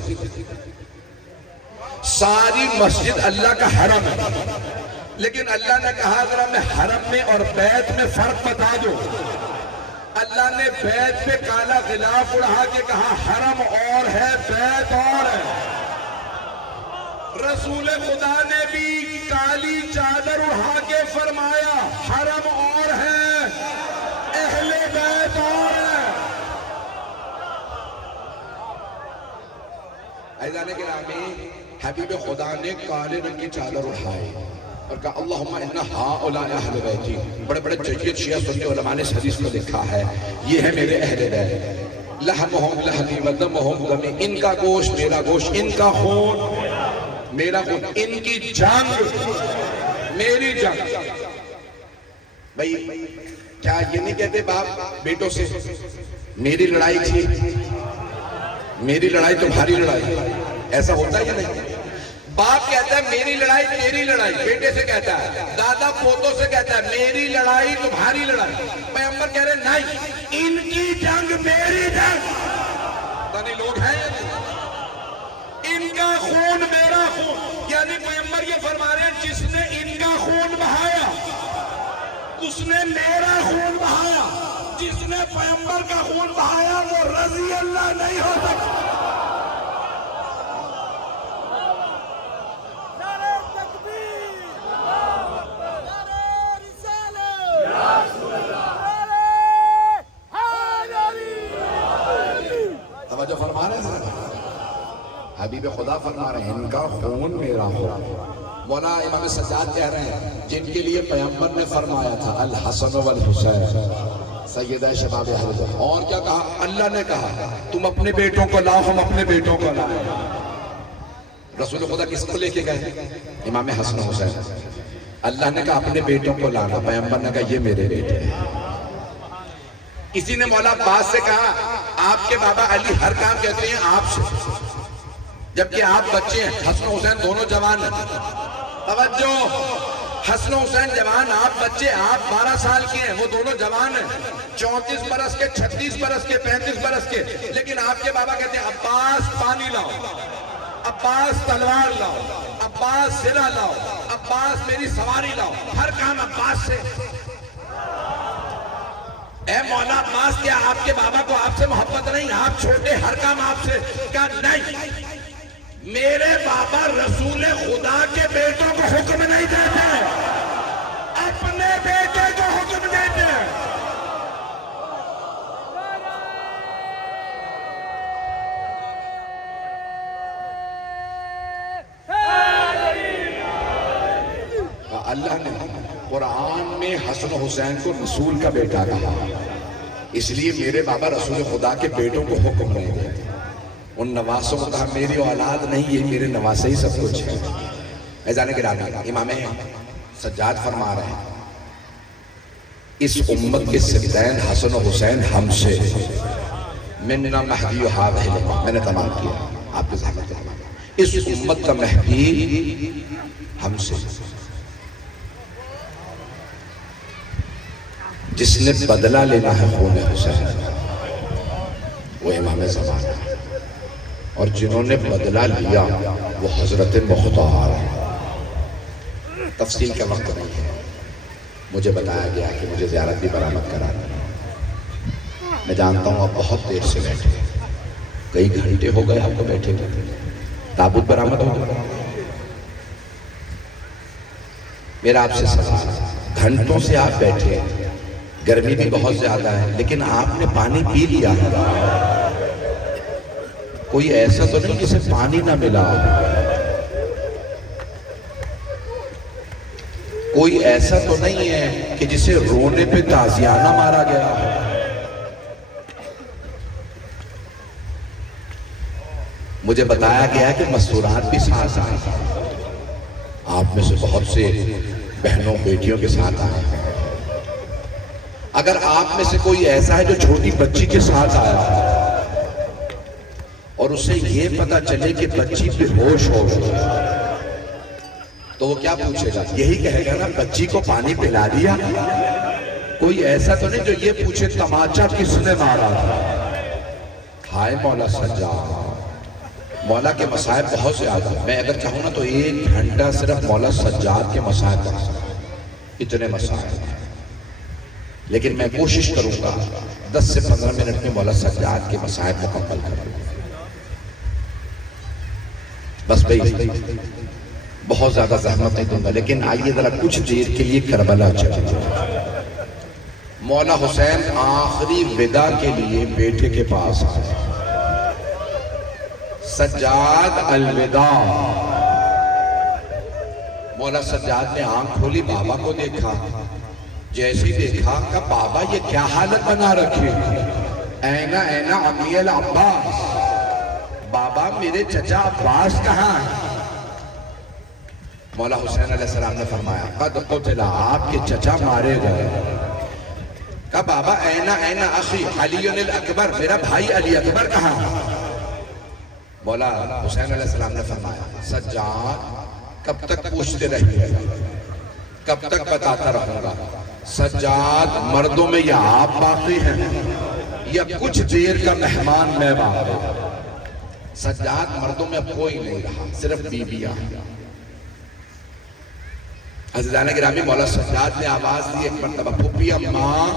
ساری مسجد اللہ کا حرم ہے، لیکن اللہ نے کہا ذرا میں حرم میں اور بیت میں فرق بتا دو۔ اللہ نے بیت پہ کالا غلاف اڑا کے کہا حرم اور ہے بیت اور ہے، رسول خدا نے بھی کالی چادر اڑا کے فرمایا حرم اور ہے اہل بیت اور ہے۔ عزیزان گرامی، حبیب خدا نے کالے رنگ کی چادر اٹھائی اور کہا اللہم ان ہؤلاء اہل بیتی۔ بڑے بڑے جید شیعہ سنی علماء نے اس حدیث کو لکھا ہے، یہ ہے میرے اہل بیت، لحمہم لحمی ودمہم دمی، ان کا گوشت میرا گوشت، ان کا خون میرا خون، ان کی جنگ میری جنگ۔ بھئی کیا یہ نہیں کہتے باپ بیٹوں سے میری لڑائی تھی، میری لڑائی تمہاری لڑائی؟ ایسا ہوتا ہے یا نہیں؟ باپ کہتا ہے میری لڑائی تیری لڑائی، بیٹے سے کہتا ہے، دادا پوتوں سے کہتا ہے میری لڑائی تمہاری لڑائی۔ پیغمبر کہہ رہے نہیں، ان کی جنگ میری جنگ۔ یعنی لوگ ہیں یا نہیں؟ ان کا خون میرا خون، یعنی پیغمبر یہ فرما رہے ہیں جس نے ان کا خون بہایا اس نے میرا خون بہایا، جس نے پیغمبر کا خون بہایا وہ رضی اللہ نہیں ہو سکتا۔ توجہ فرما رہے ہیں؟ حبیب خدا فرما رہے ہیں ان کا خون میرا ہو. مولا امام سجاد کہہ رہے ہیں جن کے لیے پیغمبر نے فرمایا تھا الحسن والحسین سیدہ شباب اہل بیت. اور کیا کہا؟ اللہ نے کہا تم اپنے بیٹوں کو لاؤ، ہم اپنے بیٹوں کو لائیں. رسول خدا کس کو لے کے گئے؟ امام حسن حسین. اللہ نے کہا اپنے بیٹوں کو لانا، پیغمبر نے کہا یہ میرے بیٹے ہیں. کسی نے مولا عباس سے کہا آپ کے بابا علی ہر کام کہتے ہیں آپ سے، جبکہ آپ بچے ہیں. حسن حسین دونوں جوان ہیں. توجہ، حسن حسین جوان، آپ بچے، آپ 12 سال کے ہیں، وہ دونوں جوان ہیں، 34 برس کے، 36 برس کے، 35 برس کے. لیکن آپ کے بابا کہتے ہیں عباس پانی لاؤ، عباس تلوار لاؤ، عباس سرہ لاؤ، عباس میری سواری لاؤ. ہر کام عباس سے. اے مولا عباس، کیا آپ کے بابا کو آپ سے محبت نہیں؟ آپ چھوٹے، ہر کام آپ سے. کہا نہیں، میرے بابا رسول خدا کے بیٹوں کو حکم نہیں دیتے، اپنے بیٹے کو حکم دیتے. اللہ نے قرآن میں حسن حسین کو رسول کا بیٹا کہا، اس لیے میرے بابا رسول خدا کے بیٹوں کو حکم نہیں دیتے. ان نواسوں کو کہا میری اولاد نہیں، یہ میرے نواسے ہی سب کچھ ہے. ایزان گرامی، امام سجاد فرما رہے ہیں اس امت کے سبتین حسن و حسین ہم سے. مننا مہدی و ہذہ الامہ، میں نے تمام کیا آپ کے زحمت کے تمام. اس امت کا مہدی ہم سے، جس نے بدلہ لینا ہے خون حسین وہ امام زمان ہے، اور جنہوں نے بدلہ لیا وہ حضرت مختار. تفصیل کا وقت نہیں ہے، مجھے بتایا گیا کہ مجھے زیارت بھی برآمد کرانی ہے. میں جانتا ہوں آپ بہت دیر سے بیٹھے، کئی گھنٹے ہو گئے آپ کو بیٹھے ہوئے. تابوت برآمد ہو گیا. میرا آپ سے سوال ہے، گھنٹوں سے آپ بیٹھے، گرمی بھی بہت زیادہ ہے، لیکن آپ نے پانی پی لیا ہے. کوئی ایسا تو نہیں جسے پانی نہ ملا، کوئی ایسا تو نہیں ہے کہ جسے رونے پہ تازیانہ مارا گیا. مجھے بتایا گیا ہے کہ مسورات بھی ساتھ آئے. آپ میں سے بہت سے بہنوں بیٹیوں کے ساتھ آئے ہیں. اگر آپ میں سے کوئی ایسا ہے جو چھوٹی بچی کے ساتھ آیا ہے اور اسے یہ پتا چلے کہ بچی بے ہوش ہو گئی، تو وہ کیا پوچھے گا؟ یہی کہے گا نا بچی کو پانی پلا دیا. کوئی ایسا تو نہیں جو یہ پوچھے تماچا کس نے مارا تھا. ہائے مولا سجاد، مولا کے مسائب بہت زیادہ. میں اگر چاہوں نا تو 1 گھنٹہ صرف مولا سجاد کے مسائب پڑھ سکتا ہوں، اتنے مسائب ہیں. لیکن میں کوشش کروں گا 10 سے 15 منٹ میں مولا سجاد کے مسائب مکمل کروں. بس بھئی بہت زیادہ زحمت نہیں دوں گا، لیکن آئیے ذرا کچھ دیر کے لیے کربلا چلیں. مولا حسین آخری وداع کے لیے بیٹے کے پاس آئے. سجاد الوداع. مولا سجاد نے آنکھ کھولی، بابا کو دیکھا. جیسے دیکھا کہ بابا یہ کیا حالت بنا رکھی، اینا اینا عمی العباس، بابا میرے چچا عباس کہاں ہے؟ مولا حسین علیہ السلام نے فرمایا قد قتل، آپ کے چچا مارے گئے. کہا بابا اینا اینا اخی علی الاکبر، میرا بھائی علی اکبر کہاں ہے؟ مولا حسین علیہ السلام نے فرمایا سجاد کب تک پوچھتے رہیے گا، کب تک بتاتا رہوں گا. سجاد مردوں میں یا آپ باقی ہیں یا کچھ دیر کا مہمان میں باقی. سجاد مردوں میں اب کوئی نہیں رہا، صرف بیویاں. عزیزان گرامی، مولا سجاد نے آواز دی ایک مرتبہ، پھوپھی اماں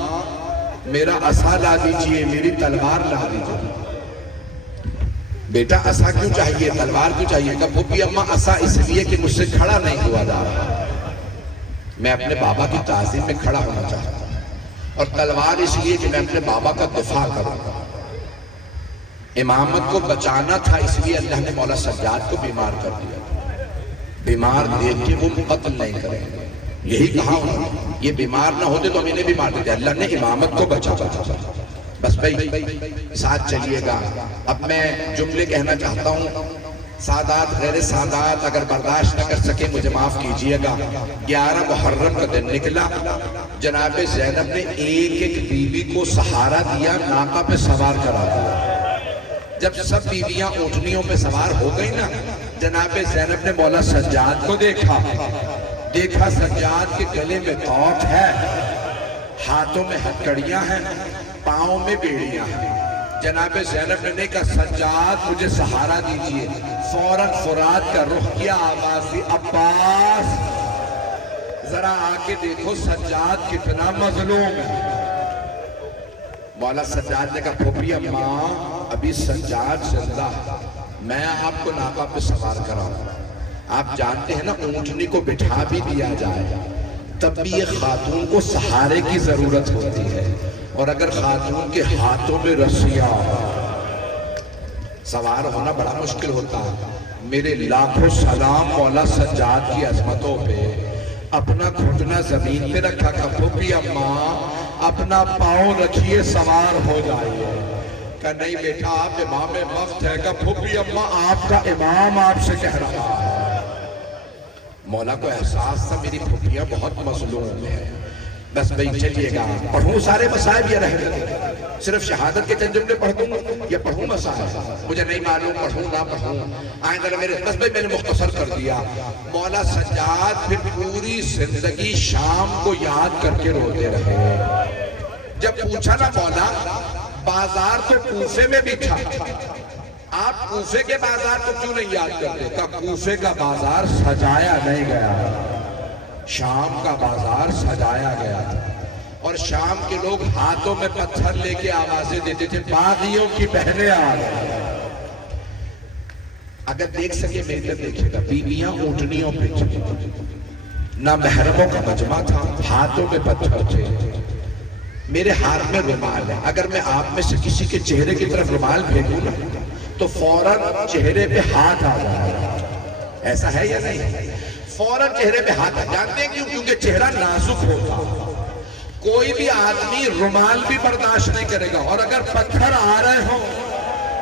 میرا عصا لا دیجئے، میری تلوار لا دیجئے. بیٹا عصا کیوں چاہیے، تلوار کیوں چاہیے؟ کہا پھوپھی اماں عصا اس لیے کہ مجھ سے کھڑا نہیں ہوا جا رہا، میں اپنے بابا کی تعظیم میں کھڑا ہونا چاہتا ہوں، اور تلوار اس لیے کہ میں اپنے بابا کا دفاع کروں گا. امامت کو بچانا تھا، اس لیے اللہ نے مولا سجاد کو بیمار کر دیا۔ بیمار دیکھ کے وہ قتل نہیں کریں، یہی کہا انہوں نے، یہ بیمار نہ ہوتے تو ہم انہیں بھی مار دیتے۔ اللہ نے امامت کو بچا۔ بس بھائی ساتھ چلیے گا۔ اب میں جملے کہنا چاہتا ہوں، سادات غیر سادات اگر برداشت نہ کر سکے مجھے معاف کیجئے گا۔ 11 محرم کا دن نکلا، جناب زینب نے ایک ایک بیوی کو سہارا دیا، ناقہ پہ سوار کرا دیا۔ جب سب بیویاں اونٹنیوں پہ سوار ہو گئی نا، جناب زینب نے مولا سجاد کو دیکھا سجاد کے گلے میں توق ہے، ہاتھوں میں ہتھکڑیاں ہیں، پاؤں میں بیڑیاں ہیں۔ جناب زینب نے کہا سجاد مجھے سہارا دیجئے، فوراً فرات کا رخ کیا، آواز دی عباس ذرا آ کے دیکھو سجاد کتنا مظلوم ہے۔ مولا سجاد نے کہا پھوپھی اماں ابھی سجاد زندہ ہے، میں آپ کو ناقہ پہ سوار کراؤں۔ آپ جانتے ہیں نا اونٹنی کو بٹھا بھی دیا جائے تب بھی یہ خاتون کو سہارے کی ضرورت ہوتی ہے، اور اگر خاتون کے ہاتھوں میں رسیاں سوار ہونا بڑا مشکل ہوتا ہے۔ میرے لاکھوں سلام مولا سجاد کی عظمتوں پہ، اپنا گھٹنا زمین پہ رکھا کہ پھوپھی اماں اپنا پاؤں رکھیے سوار ہو جائیے۔ کہ نہیں بیٹا آپ امام وقت ہے، کہ پھوپھی اماں آپ کا امام آپ سے کہہ رہا ہے۔ مولا کو احساس تھا میری پھوپھیاں بہت مظلوم ہیں۔ بس بھئی چلیے گا، پڑھوں سارے مسائل یا رہ گئے؟ صرف شہادت کے چند جملے پڑھ دوں یا پڑھوں مسائل؟ مجھے نہیں معلوم پڑھوں نہ پڑھوں، آئندہ میرے بس بھئی میں نے مختصر کر دیا۔ مولا سجاد پھر پوری زندگی شام کو یاد کر کے روتے رہے۔ جب پوچھا نا مولا بازار تو کوفے میں بھی تھا، آپ کوفے کے بازار کو کیوں نہیں یاد کرتے؟ کہ کوفے کا بازار سجایا نہیں گیا، شام کا بازار سجایا گیا تھا، اور شام کے لوگ ہاتھوں میں پتھر لے کے آوازیں دیتے تھے باغیوں کی بہنیں آ گئی۔ اگر دیکھ سکے میرے طرف دیکھے گا، بیویاں اونٹنیوں پہ تھیں، نہ محرموں کا مجمع تھا، ہاتھوں میں پتھر تھے۔ میرے ہاتھ میں رومال ہے، اگر میں آپ میں سے کسی کے چہرے کی طرف رومال پھینکوں نا تو فوراً چہرے پہ ہاتھ آ جائے گا، ایسا ہے یا نہیں؟ فوراً چہرے پہ ہاتھ آ جانتے ہیں کیوں؟ کیونکہ چہرہ نازک ہوتا، کوئی بھی آدمی رومال بھی برداشت نہیں کرے گا، اور اگر پتھر آ رہے ہوں،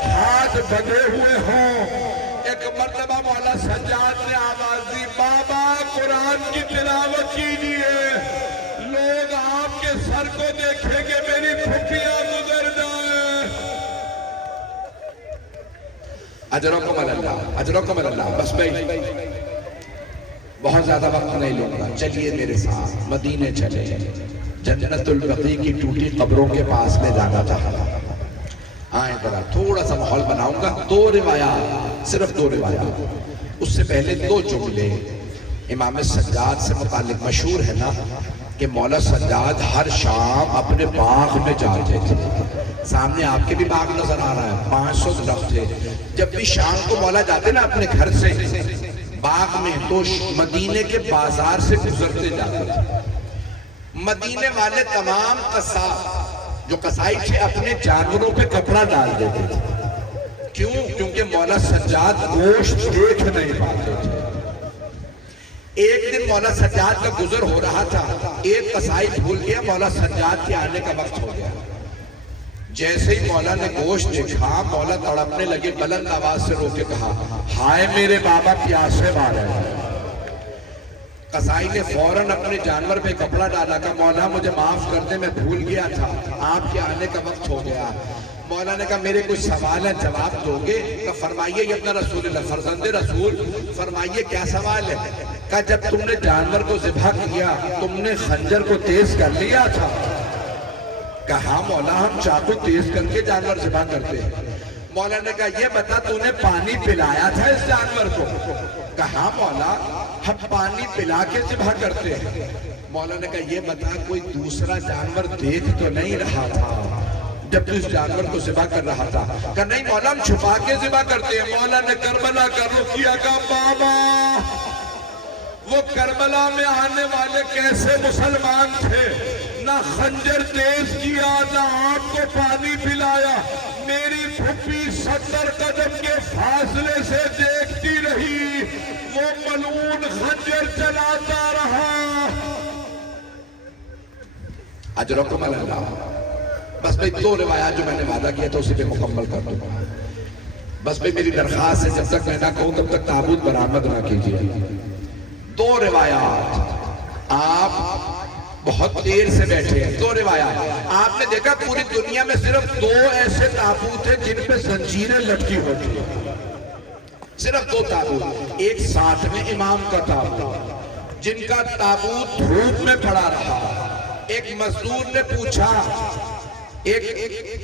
ہاتھ بندھے ہوئے ہوں۔ ایک مرتبہ مولا سجاد نے آواز دی بابا قرآن کی تلاوت کیجئے، لوگ آپ کے سر کو دیکھیں گے میری پھوپھیاں گزر جائیں۔ اجرکم اللہ، اجرکم اللہ۔ بس بھائی بہت زیادہ وقت نہیں لوں گا، چلیے میرے ساتھ مدینے چلے، جنت البقیع کی ٹوٹی قبروں کے پاس میں جانا چاہتا۔ آئیں ذرا تھوڑا سا ماحول بناؤں گا، 2 روایات، صرف 2 روایات۔ اس سے پہلے 2 جملے امام سجاد سے متعلق۔ مشہور ہے نا کہ مولا سجاد ہر شام اپنے باغ میں جاتے تھے، سامنے آپ کے بھی باغ نظر آ رہا ہے، 500 درخت تھے۔ جب بھی شام کو مولا جاتے نا اپنے گھر سے باغ میں تو مدینے کے بازار سے گزرتے جاتے تھے۔ مدینے والے تمام قصاب جو قصائی تھے اپنے جانوروں پہ کپڑا ڈال دیتے تھے، کیوں؟ کیونکہ مولا سجاد گوشت دیکھ نہیں پاتے تھے۔ ایک دن مولا سجاد کا گزر ہو رہا تھا، ایک قصائی بھول گیا، مولا سجاد کے آنے کا وقت ہو گیا۔ جیسے ہی مولا نے گوشت دیکھا، مولا تڑپنے لگے، بلند آواز سے رو کے کہا ہائے میرے بابا پیاسے مارے۔ قصائی نے فوراً اپنے جانور پہ کپڑا ڈالا کہ مولا مجھے معاف کر دے، میں بھول گیا تھا، آپ کے آنے کا وقت ہو گیا۔ مولا نے کہا میرے کچھ سوال ہے، جواب دو گے؟ کہ فرمائیے یا ابن رسول اللہ، فرزند رسول، فرمائیے کیا سوال ہے؟ کہ جب تم نے جانور کو ذبح کیا تم نے خنجر کو تیز کر لیا تھا؟ کہا مولا ہم چاقو تیز کر کے جانور ذبح کرتے ہیں۔ مولا نے کہا یہ بتا تو نے پانی پلایا تھا اس جانور کو؟ کہا مولا ہم پانی پلا کے ذبح کرتے ہیں۔ مولا نے کہا یہ بتا کوئی دوسرا جانور دیکھ تو نہیں رہا تھا جب تو اس جانور کو ذبح کر رہا تھا؟ کہا نہیں مولا ہم چھپا کے ذبح کرتے ہیں۔ مولا نے کربلا کا رخ کیا، کہا بابا وہ کربلا میں آنے والے کیسے مسلمان تھے؟ نہ خنجر تیز کیا نہ آپ کو پانی پلایا. میری پھپھی 70 قدم کے فاصلے سے دیکھتی رہی, وہ ملعون خنجر چلاتا رہا. اجرکم اللہ. بس بھائی 2 روایات جو میں نے وعدہ کیا تھا اسی پہ مکمل کر دوں. بس بھائی میری درخواست ہے جب تک میں نہ کہوں تب تک تابوت برآمد نہ کیجیے. 2 روایات. آپ بہت دیر سے بیٹھے ہیں. 2 روایات. آپ نے دیکھا پوری دنیا میں صرف 2 ایسے تابوت ہیں جن پہ زنجیریں لٹکی ہوتی ہیں. صرف 2 تابوت. ایک 7ویں امام کا تابوت جن کا تابوت دھوپ میں پڑا رہا. ایک مزدور نے پوچھا, ایک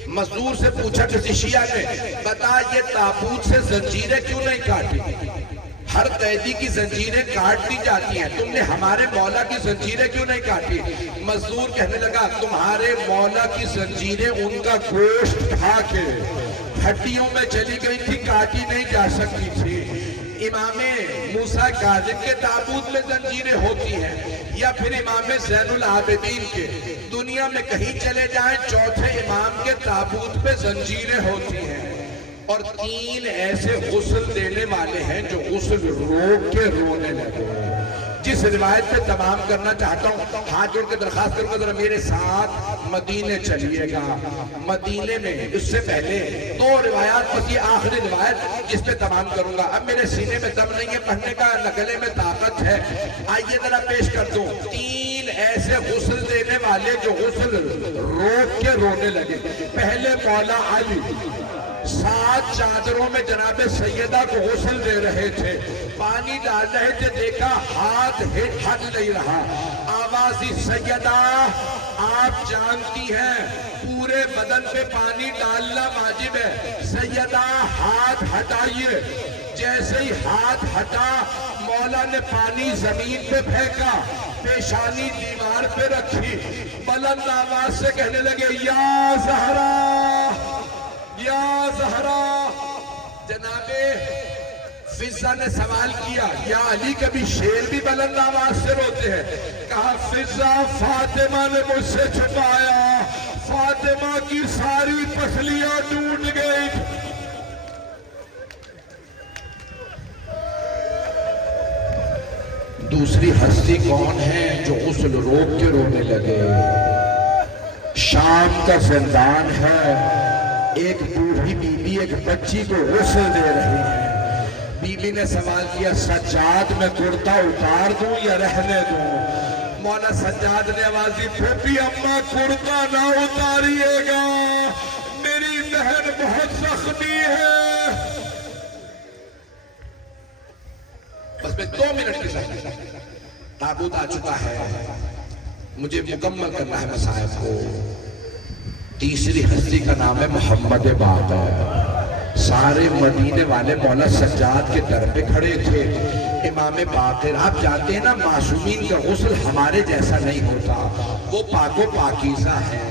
مزدور سے پوچھا کسی شیعہ نے, بتا یہ تابوت سے زنجیریں کیوں نہیں کاٹی؟ ہر قیدی کی زنجیریں کاٹ دی جاتی ہیں, تم نے ہمارے مولا کی زنجیریں کیوں نہیں کاٹی؟ مزدور کہنے لگا تمہارے مولا کی زنجیریں ان کا گوشت کھا کے ہڈیوں میں چلی گئی تھی, کاٹی نہیں جا سکتی تھی. امام موسیٰ کاظم کے تابوت میں زنجیریں ہوتی ہیں, یا پھر امام زین العابدین کے. دنیا میں کہیں چلے جائیں 4تھے امام کے تابوت پہ زنجیریں ہوتی ہیں. اور 3 ایسے غسل دینے والے ہیں جو غسل روک کے رونے لگے. جس روایت پہ تمام کرنا چاہتا ہوں, ہاتھ جوڑ کے درخواست کروں گا ذرا میرے ساتھ مدینے چلیے گا. مدینے میں اس سے پہلے 2 روایات, بس یہ آخری روایت جس پہ تمام کروں گا. اب میرے سینے میں دم نہیں ہے پڑھنے کا, نہ گلے میں طاقت ہے. آئیے ذرا پیش کر دوں 3 ایسے غسل دینے والے جو غسل روک کے رونے لگے. پہلے مولا علی 7 چادروں میں جناب سیدہ کو غسل دے رہے تھے, پانی ڈال رہے تھے, دیکھا ہاتھ ہٹ نہیں رہا. آوازی سیدہ آپ جانتی ہیں پورے بدن پہ پانی ڈالنا واجب ہے, سیدہ ہاتھ ہٹائیے. جیسے ہی ہاتھ ہٹا مولا نے پانی زمین پہ پھینکا, پیشانی دیوار پہ رکھی, بلند آواز سے کہنے لگے یا زہرا یا زہرا. جناب فضہ نے سوال کیا یا علی کبھی شیر بھی بلند آواز سے روتے ہیں؟ کہا فضہ فاطمہ نے مجھ سے چھپایا, فاطمہ کی ساری پسلیاں ٹوٹ گئی. دوسری ہستی کون ہے جو غسل روک کے رونے لگے؟ شام کا زندان ہے, ایک بوڑھی بی بی ایک بچی کو غسل دے رہی ہے. بی بی نے سوال کیا سجاد میں کرتا اتار دوں یا رہنے دوں؟ مولا سجاد نے آواز دی پھوپھی اماں کرتا نہ اتاریے گا, میری بہن بہت زخمی ہے. بس میں 2 منٹ کی ساتھ تابوت آ چکا ہے, مجھے مکمل کرنا ہے مصائب کو. تیسری ہستی کا نام ہے محمد باقر. سارے مدینے والے مولا سجاد کے در پہ کھڑے تھے. امام باقر آپ جانتے ہیں نا معصومین کا غسل ہمارے جیسا نہیں ہوتا, وہ پاک و پاکیزہ ہے,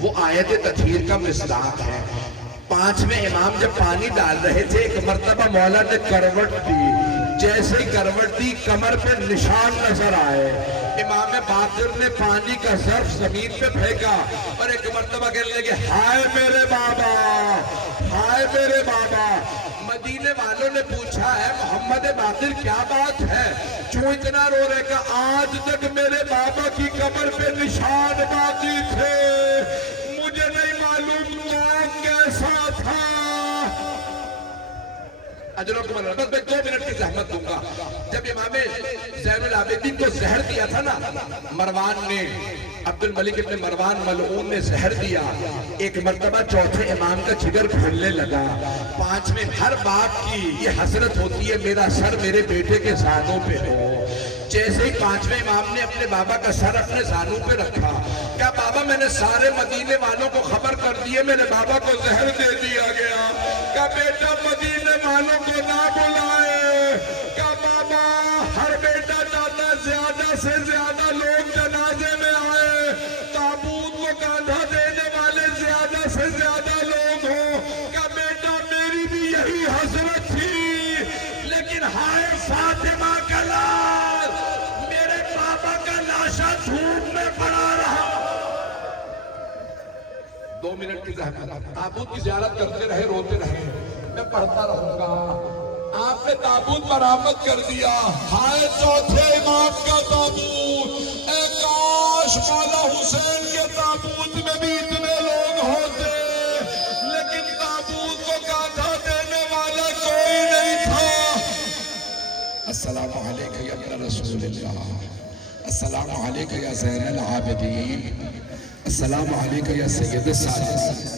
وہ آیت تطہیر کا مصداق ہے. 5ویں امام جب پانی ڈال رہے تھے ایک مرتبہ مولا نے کروٹ دی, جیسے ہی کروٹ دی کمر پہ نشان نظر آئے. امام باقر نے پانی کا ظرف زمین پہ پھینکا اور ایک مرتبہ کہنے لگے ہائے میرے بابا, ہائے میرے بابا. مدینے والوں نے پوچھا ہے محمد باقر کیا بات ہے, کیوں اتنا رو رہے؟ کہ آج تک میرے بابا کی کمر پہ نشان باقی تھے, مجھے نہیں معلوم کون کیسا تھا. بس میں 2 منٹ کی زحمت دوں گا. جب امام زین العابدین کو زہر دیا تھا نا مروان نے, عبد الملک ابن مروان ملعون نے زہر دیا, ایک مرتبہ 4تھے امام کا جگر پھولنے لگا. 5ویں ہر باپ کی یہ حسرت ہوتی ہے میرا سر میرے بیٹے کے زانوں پہ ہو. جیسے ہی 5ویں امام نے اپنے بابا کا سر اپنے زانوں پہ رکھا, کیا بابا میں نے سارے مدینے والوں کو خبر کر دیے میرے بابا کو زہر دے دیا گیا؟ کیا بیٹا مدینے والوں کو نہ بلائے؟ کیا بابا ہر بیٹا چاہتا زیادہ سے زیادہ لوگ جنازے میں آئے, تابوت کو کاندھا دینے والے زیادہ سے زیادہ لوگ ہوں؟ کیا بیٹا میری بھی یہی حسرت تھی, لیکن ہائے فاطمہ کا لال, میرے بابا کا لاشا دھوپ میں پڑا رہا. 2 منٹ کی زحمت. تابوت کی زیارت کرتے رہے, روتے رہے, میں پڑھتا رہوں گا. آپ نے تابوت برآمد کر دیا. ہائے چوتھے امام کا تابوت, اے کاش مولا حسین کے تابوت میں بھی اتنے لوگ ہوتے, لیکن تابوت کو کاندھا دینے والا کوئی نہیں تھا. السلام علیکم یا ابن رسول اللہ, السلام علیکم یا زین العابدین, السلام علیکم یا سید السادات.